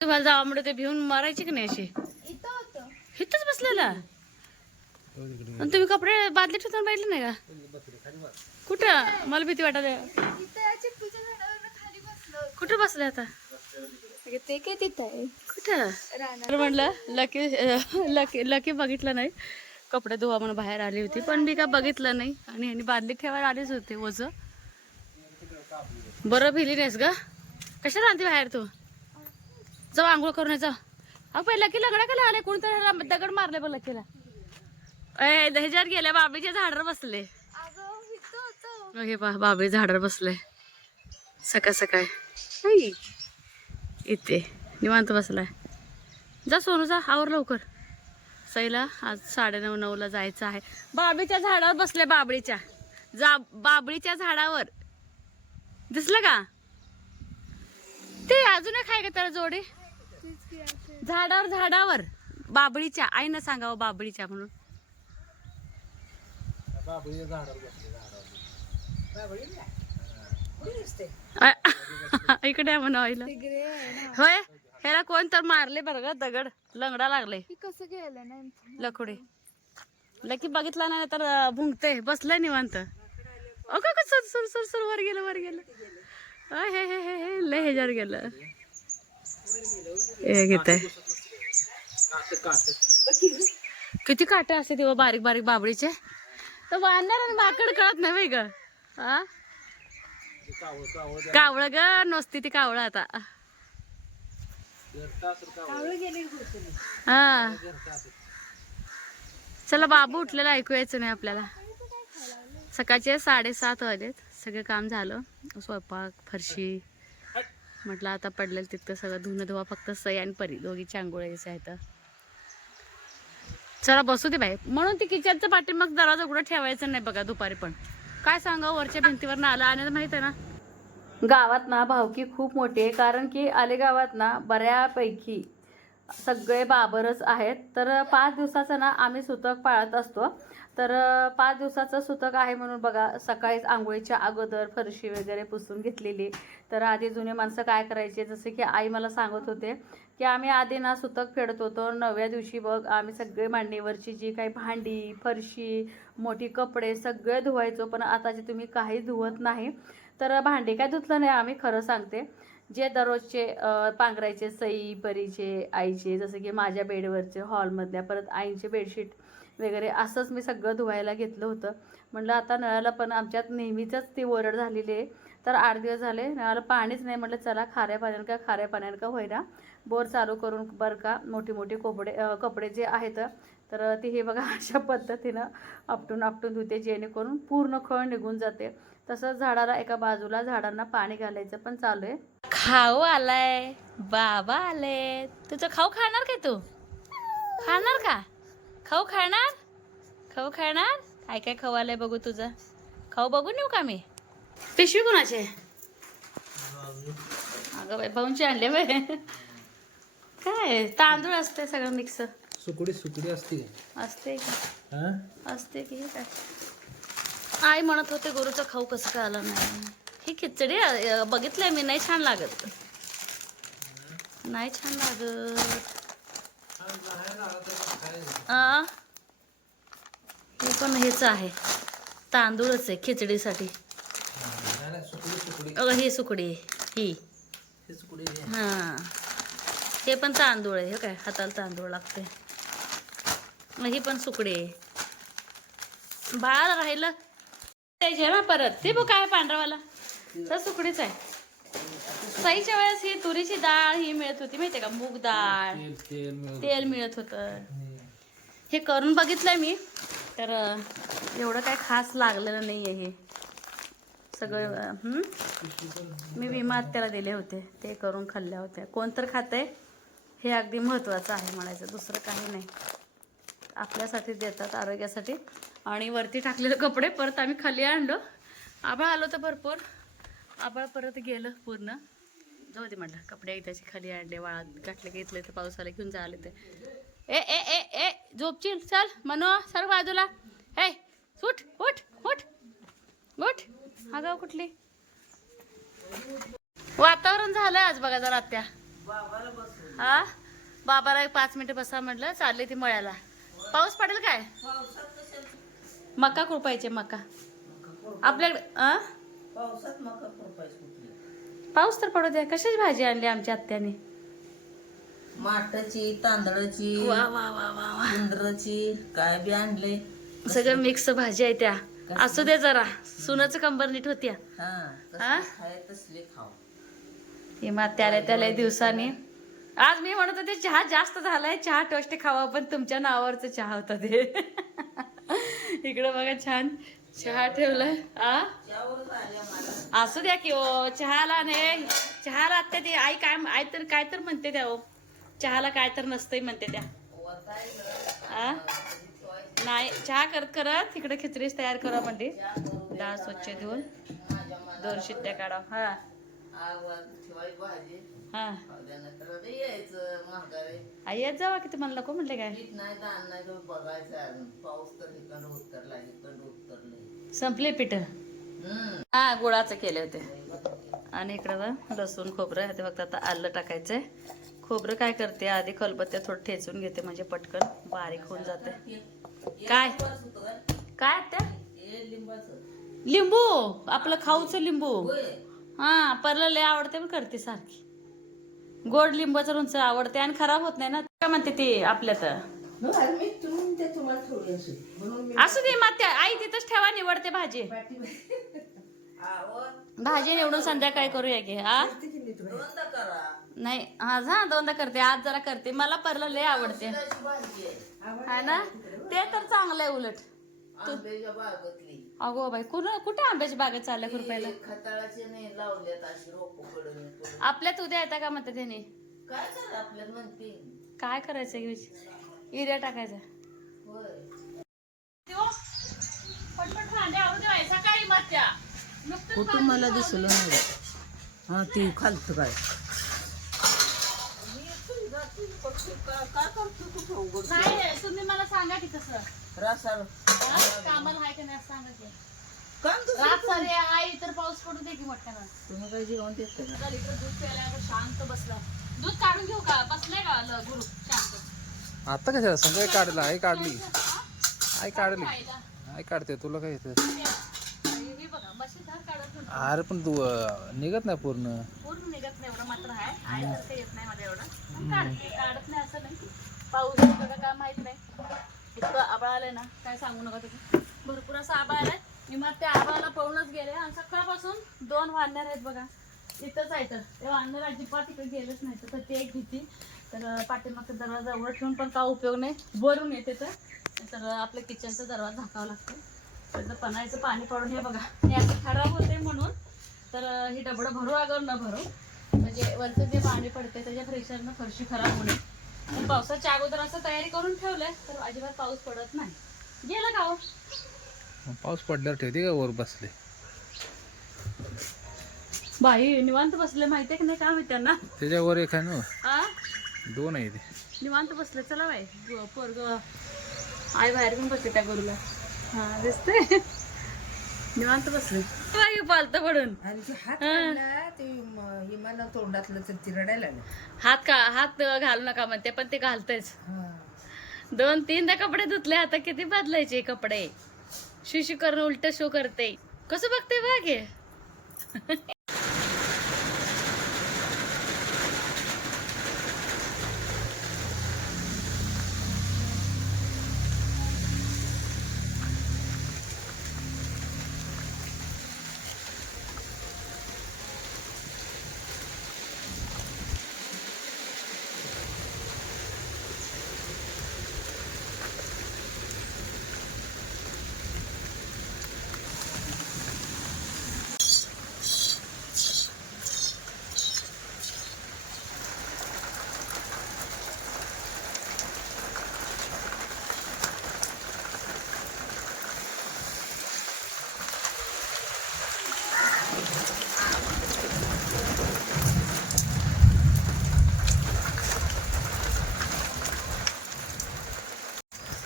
तुम्हाला जावा म्हणून ते भिवून मारायची की नाही अशी इथंच बसलेला आणि तुम्ही कपडे बादली ठेवून पाहिजे नाही का कुठं मला भीती वाटत कुठं बसले आता ते काय तिथं आहे कुठं म्हणलं लकी लकी लकी बघितलं नाही कपडे धुवा म्हणून बाहेर आली होती पण मी का बघितलं नाही आणि ह्यांनी बादली ठेवायला आलेच होते ओझ बरं भिली नाहीस ग कशा राहते बाहेर तू जाऊ आंघोळ करून जा अगं पहिला की लग्न केलं आले कोणतरी दगड मारले बघ लकीला ह्याच्यावर गेल्या बाबीच्या झाडावर बसले हे बाबी झाडावर बसले सकाळ सकाळ इथे निवांत बसलाय जा सोनू जा आवर लवकर सईला आज 9:30 जायचं आहे बाबळीच्या झाडावर बसले बाबळीच्या झाडावर दिसलं का ते अजून एक आहे का त्याला जोडी झाडावर बाबळीच्या आईनं सांगावं बाबळीच्या म्हणून इकडे म्हणा आईला होय ह्याला कोण तर मारले बरं ग दगड लंगडा लागले कसं गेलं नाही लकोडे लकी बघितला नाही तर भुंकते बसलंय निवांत अगं सुर वर गेलं हे लय ह्याच्यावर गेलं हे घेत किती काटे असते तेव्हा बारीक बारीक बाबळीचे तर वाढणार आणि माकड कळत नाही ग हा कावळ ग नसती ती कावळ आता हा चला बाबू उठलेला ऐकू यायचं नाही आपल्याला सकाळचे 7:30 वाजलेत सगळं काम झालं स्वयंपाक फरशी म्हटलं आता पडलेलं तिथं सगळं धुणं धुवा फक्त सई आणि परी दोघीची आंघोळ यायचं आहे तर चला बसू दे बाई म्हणून ती किचनचं पाठी मग दरवाजा उघडं ठेवायचं नाही बघा दुपारी पण काय सांगा वरच्या भिंतीवर ना आलं आणि माहित आहे ना गावात ना भावकी खूप मोठी आहे कारण की आलेगावात ना बऱ्यापैकी सगळे बाबरच आहेत तर 5 दिवसाचं ना आम्ही सुतक पाळत असतो तर 5 दिवसाचं सुतक आहे म्हणून बघा सकाळीच आंघोळीच्या अगोदर फरशी वगैरे पुसून घेतलेली तर आधी जुने माणसं काय करायचे जसे की आई मला सांगत होते की आम्ही आधी ना सुतक फेडत होतो 9व्या दिवशी बघ आम्ही सगळे मांडणीवरची जी काही भांडी फरशी मोठी कपडे सगळे धुवायचो पण आताचे तुम्ही काहीच धुवत नाही तर भांडी काय धुतलं नाही आम्ही खरं सांगते जे दररोजचे पांघरायचे सई परीचे आईचे जसं की माझ्या बेडवरचे हॉलमधल्या परत आईचे बेडशीट वगैरे असंच मी सगळं धुवायला घेतलं होतं म्हटलं आता नळाला पण आमच्यात नेहमीच ती ओरड झालेली आहे तर 8 दिवस झाले नळाला पाणीच नाही म्हटलं चला खाऱ्या पाण्यानं का होईना बोर चालू करून बरं का मोठी मोठी कपडे जे आहेत तर ती हे बघा अशा पद्धतीनं आपटून धुते जेणेकरून पूर्ण खळ निघून जाते तसंच झाडाला एका बाजूला झाडांना पाणी घालायचं पण चालू आहे खाऊ आलाय बाबा आले तुझं खाऊ खाणार काय तू खाणार का खाऊ खाणार काय खाऊ आलंय बघू तुझं खाऊ बघून येऊ का मी पिशवी कोणाचे अगं बाई भाऊंचे आणले बाई काय तांदूळ असते सगळं मिक्स सुकडी असते असते की काय आई म्हणत होते गुरुचं खाऊ कसं काय आलं नाही ही खिचडी बघितलंय मी नाही छान लागत हे पण हेच आहे तांदूळच आहे खिचडीसाठी ही सुकडी ही हा हे पण तांदूळ आहे हे काय हाताला तांदूळ लागते ही पण सुकडी आहे बाळ राहिलं ना परत ते बघ काय पांढरावाला तर सुकडीच आहे सईच्या वेळेस ही तुरीची डाळ ही मिळत होती माहितीये का मूग डाळ तेल मिळत होतं हे करून बघितलंय मी तर एवढं काय खास लागलेलं नाहीये हे सगळं मी भीमा आत्याला दिले होते ते करून खाल्ल्या होत्या कोण तर खाते हे अगदी महत्त्वाचं आहे म्हणायचं दुसरं काही नाही आपल्यासाठी देतात आरोग्यासाठी आणि वरती टाकलेले कपडे परत आम्ही खाली आणलं आभाळ आलो तर भरपूर आभाळ परत गेलं पूर्ण जाऊ दे म्हटलं कपडे एकदाची खाली आणले वाळत घातले घेतले ते पावसाला घेऊन जाले ते ए ए ए ए झोपशील चल मनो सर बाजूला हे उठ उठ उठ उठ हा गाव कुठली वातावरण झालंय आज बघा जरा आत्या हा बाबाला एक 5 मिनिटं बसा म्हटलं, चालले ती मळ्याला. पाऊस पडेल काय? मका खुरपायचे मका आपल्याकडे. पावसात मका खुरपायची कुठली? पाऊस तर पडू द्या. कशाची भाजी आणली आमच्या आत्याने? माटाची, तांदळाची, वा वा वा वा वा, इंद्राची, काय बी आणले. सगळं मिक्स भाजी आहे त्या. असू दे जरा, सुनाचं कंबर नीट होत्या. हा खाय तसले खाऊ. हे मग त्याला दिवसांनी. आज मी म्हणत होते चहा जास्त झालाय, चहा टोस्ट खावा, पण तुमच्या नावावरच चहा होता ते. इकडं बघा छान चहा ठेवलाय. असू द्या की ओ, चहाला नाही, चहाला आत्या ती आई काय तर म्हणते त्या. ओ चहाला काय तर नसतंय म्हणते त्या. नाही चहा करत करत इकडे खिचडीच तयार करा म्हणते. डाळ स्वच्छ धुवून 2 शिट्ट्या काढा. हा हा आई येत जावा की, तुम्हाला नको म्हटले काय? संपले पीठ. हा गुळाचं केले होते. आणि इकडं लसूण खोबरं आहे ते. फक्त आता आलं टाकायचंय. खोबरं काय करते, आधी खलबत्त्यात थोडं ठेचून घेते, म्हणजे पटकन बारीक होऊन जाते. काय काय त्या लिंबू, आपलं खाऊचं लिंबू. हा परला लय आवडते, पण करते सारखी. गोड लिंबाचं लोणचं आवडते आणि खराब होत नाही ना. काय म्हणते ते आपल्यात. असू दे मग त्या आई तिथंच ठेवा, निवडते भाजी. भाजी निवडून संध्याकाळी करूया की. हा नाही हा 2दा करते, आज जरा करते. मला परला लय आवडते है ना, ते तर चांगलं आहे उलट. अगो बाई कुठे आंब्याची बागेत चालल्या खुरपायला? खताळाचे नाही लावल्यात अशी रोप पडून. आपल्यात उद्या येता का म्हणते त्याने? काय कर आपल्याला म्हणते, काय करायचं? युरिया टाकायचा. कुठून मला दिसलं नाही. हा ती खालत काय नाही, तुम्ही मला सांगा की कसं रसाळ कामाला आहे का नाही सांगा की. रात सारी आई तर पाऊस पडू दे की मोठ्यानं. तुम्ही काय जेवण देत का? दूध प्यायला शांत बसला. दूध काढून घेऊ का? बसले का गुरु शांत? आता कशाला संध्या काढला? आई काढली, आई काढली, आई काढते. तुला काय येतं? अरे पण तू निघत नाही पूर्ण निघत नाही एवढं मात्र आहे. आई तर येत नाही माझ्या एवढं. काढत नाही असं नाही. पाऊस बघा का माहित नाही. इतकं आबाळ आलंय ना, काय सांगू नका तुम्ही. भरपूर असं आबाळ आलाय. मी मग त्या आबाळाला पळूनच गेले. आणि सकाळपासून 2 वानर आहेत बघा इथंच आहे. तर ते वानर अजिबात तिकडे गेलेच नाही. तर ते एक भीती. तर पाठीमागचा दरवाजा उघड ठेवून पण काय उपयोग नाही, भरून येते. तर आपल्या किचनचा दरवाजा झाकावा लागतो. त्याचं पन्हाळ्याचं पाणी पडून हे बघा हे असं खराब होते म्हणून. तर ही डबडं भरू अगर न भरू, म्हणजे वरचं जे पाणी पडते त्याच्या प्रेशरनं फरशी खराब होणे. पण पावसाच्या अगोदर असं तयारी करून ठेवलंय तर अजिबात पाऊस पडत नाही. गेलं का हो? पाऊस पडल्यावर ठेवते का वर बसले? बाई निवांत बसले माहितीये की नाही, काय माहिती त्यांना. त्याच्यावर एक आहे ना, आ 2 आहे ते. निवांत बसले. चला बाई पोरग आई बाहेर पण बसते त्या गरुला. हा दिसते निवांत बसले. बाई पालत पडून मला तोंडातलं तर ती रडायला लागली. हात घालू नका म्हणते, पण ते घालतेच. 2-3दा कपडे धुतले, आता किती बदलायचे कपडे. शिशी करून उलट शो करते. कसं बघते बघ हे.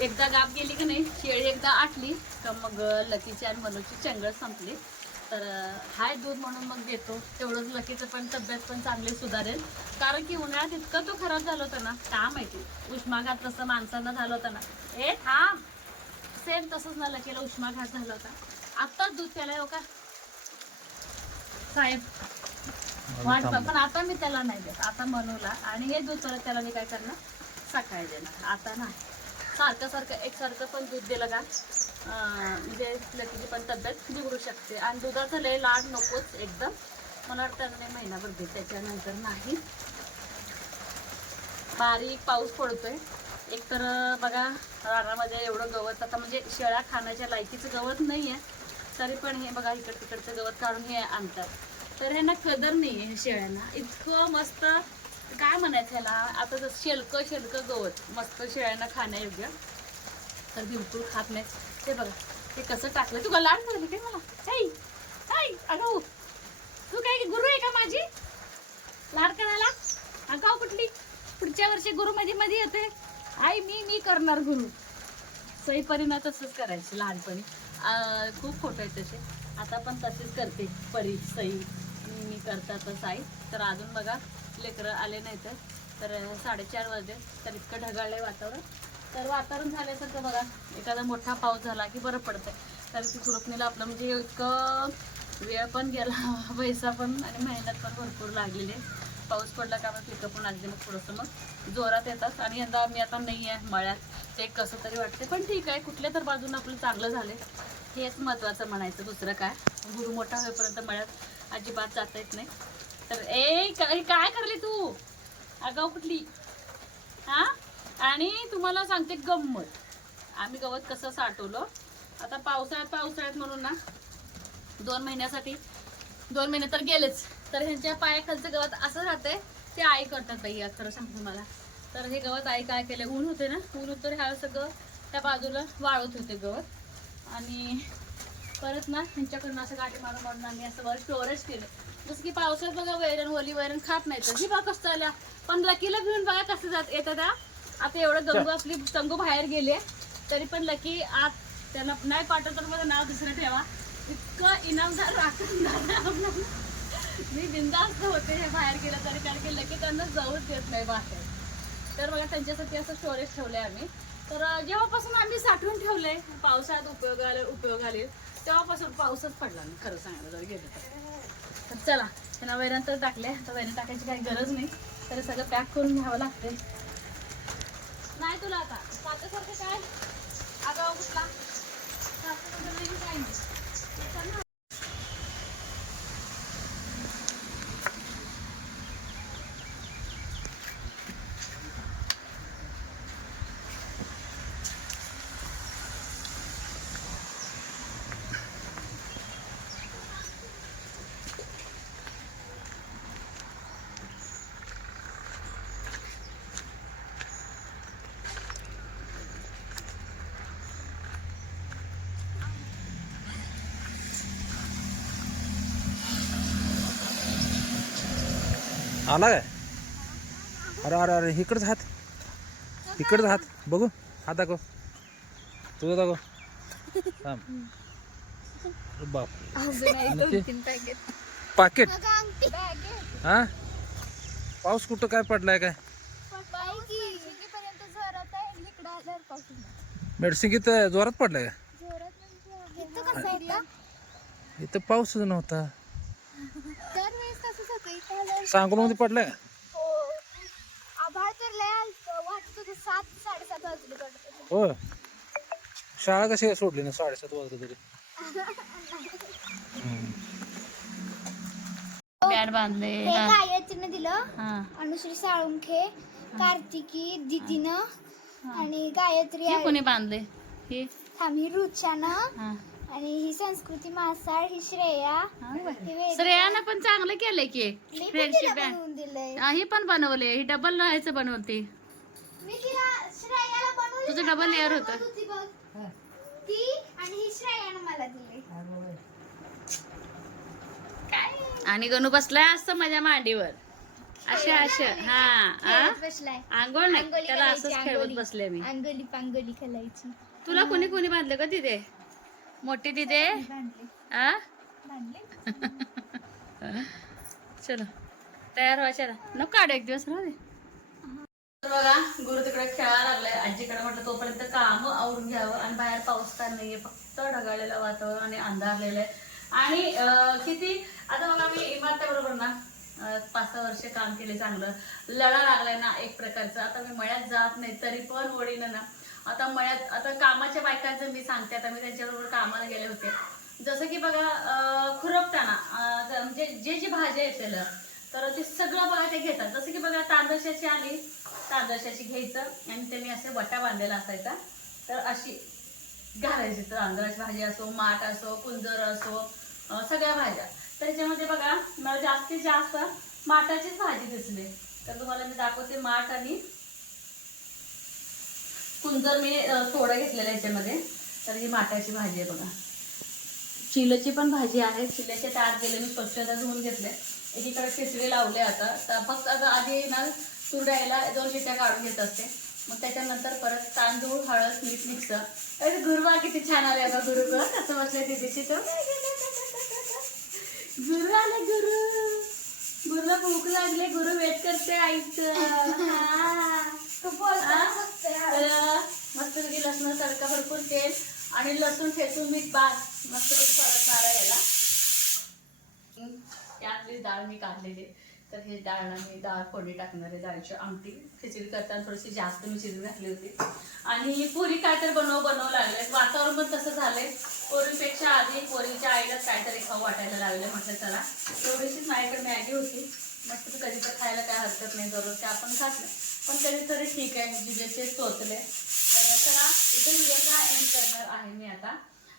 एकदा गाप गेली की नाही, शेळी एकदा आटली तर मग लकीची आणि मनूची चंगळ संपली. तर हाय दूध म्हणून मग देतो. तेवढंच लकीचं पण तब्येत पण चांगली सुधारेल. कारण की उन्हाळ्यात इतकं तो खराब झाला होता ना, काय माहिती उष्माघात तसं माणसांना झालं होतं ना. ए थांब, सेम तसंच ना लकीला उष्माघात झाला होता. आत्ताच दूध त्याला हो का साहेब वाट बघ. पण आता मी त्याला नाही देत, आता मनूला. आणि हे दूध परत त्याला मी काय करणार, सकाळी देणार. आता ना सारखं सारखं एकसारखं पण दूध दिलं का म्हणजे लकीची पण तब्येत बिघडू शकते. आणि दुधाचं लय लाड नकोच एकदम. मला वाटतं नाही महिनाभर दे, त्याच्यानंतर नाही. बारीक पाऊस पडतोय. एक तर बघा रानामध्ये एवढं गवत आता म्हणजे शेळ्या खाण्याच्या लायकीचं गवत नाही आहे, तरी पण हे बघा इकड तिकडचं गवत काढून हे आणतात. तर ह्यांना कदर नाही आहे शेळ्यांना. इतकं मस्त काय म्हणायचं ह्याला, आता जसं शेलकं गवत मस्त शेळ्यांना खाण्यायोग्य, तर बिलकुल खात नाही. ते बघा ते कसं टाकलं. तुला लाड झाली काय मला? ऐ ऐ अगं तू काय गुरु आहे का माझी लाड करायला? अगाव कुठली? पुढच्या वर्षी गुरु मध्ये मध्ये येते. आई मी करणार गुरु. सईपरीना तसंच करायचं लहानपणी. खूप फोटो आहेत तसे. आता पण तसेच करते परी सई मी करतातच आई. तर अजून बघा लेकरं आले नाही तर 4:30 वाजले. तर इतकं ढगाळलंय वातावरण. तर वातावरण झाल्यासारखं बघा एखादा मोठा पाऊस झाला की बरं पडतं. कारण की खुरपणीला आपलं म्हणजे इतकं वेळ पण गेला, पैसा पण आणि मेहनत पण भरपूर लागलेली आहे. पाऊस पडला का मग पिकं पण लागली मग थोडंसं मग जोरात येतात. आणि यंदा मी आता नाही आहे मळ्यात, ते कसं तरी वाटते. पण ठीक आहे, कुठल्या तर बाजूनं आपलं चांगलं झालं हेच महत्त्वाचं म्हणायचं. दुसरं काय, गुरु मोठा होईपर्यंत मळ्यात अजिबात जाता येत नाही. तर काय करली तू आगाव कुठली हा? आणि तुम्हाला सांगते गंमत, आम्ही गवत कसं साठवलं. आता पावसाळ्यात म्हणून ना 2 महिन्यासाठी 2 महिने तर गेलेच. तर ह्यांच्या पायाखालचं गवत असं राहतंय, ते आई करतात बाई. खरं सांगतो मला. तर हे गवत आई काय केलं, ऊन होते ना, ऊन होतं ह्या सगळं त्या बाजूला वाळत होते गवत. आणि परत ना ह्यांच्याकडनं असं गाठी मारून आम्ही असं वर स्टोरेज केलं. जसं की पावसात बघा वैरण ओली वैरण खात नाही तर ही बघा कसं आल्या. पण लकीला घेऊन बघा कसं जात येतं त्या. आता एवढं गंगू आपली गंगू बाहेर गेले तरी पण लकी आत त्यांना नाही पाठवत तर माझं नाव दुसरं ठेवा. इतकं इनामदार राखून मी बिंदास्त होते हे बाहेर गेलं तरी. कारण की लकी त्यांना जाऊच देत नाही बाहेर. तर बघा त्यांच्यासाठी असं स्टोरेज ठेवलंय आम्ही. तर जेव्हापासून आम्ही साठवून ठेवलंय पावसाळ्यात उपयोग आले तेव्हापासून पाऊसच पडला नाही खरं सांगायला जर गेलं तर. चला त्यांना वैरण तर टाकले, तर वैरण टाकायची काही गरज नाही. तर सगळं पॅक करून घ्यावं लागते. नाही तुला आता सारखं काय आगाव कुठला नाही काय नाही. आला काय? अरे इकडचं हात बघू. हात दाखव, तुझं दाखव. थांब. बाप पाकिट हा. पाऊस कुठं काय पडलाय काय? मेडसिंगीत जोरात पडलाय का? इथं पाऊसच नव्हता. सांगोलमध्ये पडलाय का? हो. शाळा कशी सोडली ना 7:30 वाजता तरी. बॅट बांधले गायत्रीने दिलं. अनुश्री साळुंखे, कार्तिकी दिदीनं आणि गायत्री कोणी बांधले हे आम्ही रुचानं आणि ही संस्कृती मासाळ, ही श्रेया. श्रेयानं पण चांगलं केलंय की फ्रेंडशिप बनवून दिलंय. ही पण बनवले. ही डबल ह्याचं बनवते. मी तिला श्रेयाला बनवलं. तुझं डबल लेअर होतं ती आणि ही श्रेयानं मला दिले. आणि गणू बसलाय असं माझ्या मांडीवर अशा बसलाय. आंघोळ नाही त्याला असंच खेळत बसले मी. अंगोली पांगोली खेळायची. तुला कोणी बांधलं का तिथे? मोठी तिथे चलो तयार व्हा चला नको काढू एक दिवस राहू दे. तर बघा गुरु तिकडे खेळायला लागलाय आजीकडे. म्हटलं तोपर्यंत काम आवरून घ्यावं. आणि बाहेर पाऊस काय नाहीये, फक्त ढगाळलेलं वातावरण आणि अंधारलेलं आहे. आणि किती आता बघा मी इमारत्या बरोबर ना 5-6 वर्ष काम केले, चांगलं लढा लागलाय ना एक प्रकारचा. आता मी मळ्यात जात नाही तरी पण ओढीनं ना आता मळ्यात, आता कामाच्या बायकांचं मी सांगते, आता मी त्यांच्याबरोबर कामाला गेले होते. जसं की बघा खुरपताना म्हणजे जी भाजी येते तर ते सगळं बघा ते घेतात. जसं की बघा तांदळशाची आली, तांदळशाची घ्यायचं आणि त्यांनी असे वटा बांधलेला असायचा, तर अशी घालायची. तांदळाची भाजी असो, माठ असो, कुंजर असो, सगळ्या भाज्या. त्याच्यामध्ये बघा मला जास्तीत जास्त माठाचीच भाजी दिसली. तर तुम्हाला मी दाखवते. माठ आणि कुंजर मी थोडं घेतलेलं याच्यामध्ये. तर ही माठाची भाजी आहे बघा. चिलची पण भाजी आहे. चिल्याचे ताट गेले मी स्वच्छता धुवून घेतले. एकीकडे खिचडी लावले. आता फक्त आता आधी ना तुरड्याला 2 शिट्ट्या काढून घेत असते. मग त्याच्यानंतर परत तांदूळ, हळद, मीठ मिक्स. अरे गुरुवा किती छान आले आता. गुरु ग कसं बसले दिदीशी. तर गुरु आले. गुरुला भूक लागले. गुरु वेट करते आईचं. तू बोलता मस्त लसूण तडका, भरपूर तेल आणि लसूण ठेचून मीठ बास मस्त परतणार आहे याला. त्यातली डाळ मी काढलेली. तर हे डाळ ना मी डाळ फोडणी टाकणार आहे. डाळीची आमटी. खिचडी करताना थोडीशी जास्त मी शिजून घातली होती. आणि पुरी काय तर बनवू लागले. वातावरण पण तसं झालंय. पोरीपेक्षा आधी पोरीच्या आईलाच काहीतरी खाऊ वाटायला लागले. म्हटलं चला एवढीशीच माझ्याकडे मॅगी होती. मस्त कधी तर खायला काय हरकत नाही. दररोज ते आपण खात नाही, पण कधीतरी ठीक आहे. जिजेचे तोचले. तर चला इथे व्हिडिओचा एंड करणार आहे मी आता.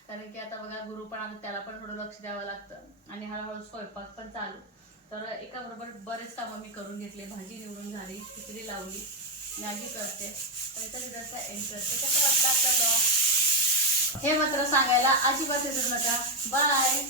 कारण की आता बघा गुरु पण आता त्याला पण थोडं लक्ष द्यावं लागतं आणि हळूहळू स्वयंपाक पण चालू. तर एका बरोबर बरेच कामं मी करून घेतले. भाजी निवडून झाली, खिचडी लावली, मॅगी करते. तर इथं व्हिडिओचा एंड करते. कसं वाटलं आपला ब्लॉग हे मात्र सांगायला अजिबात विसरू नका. बाय.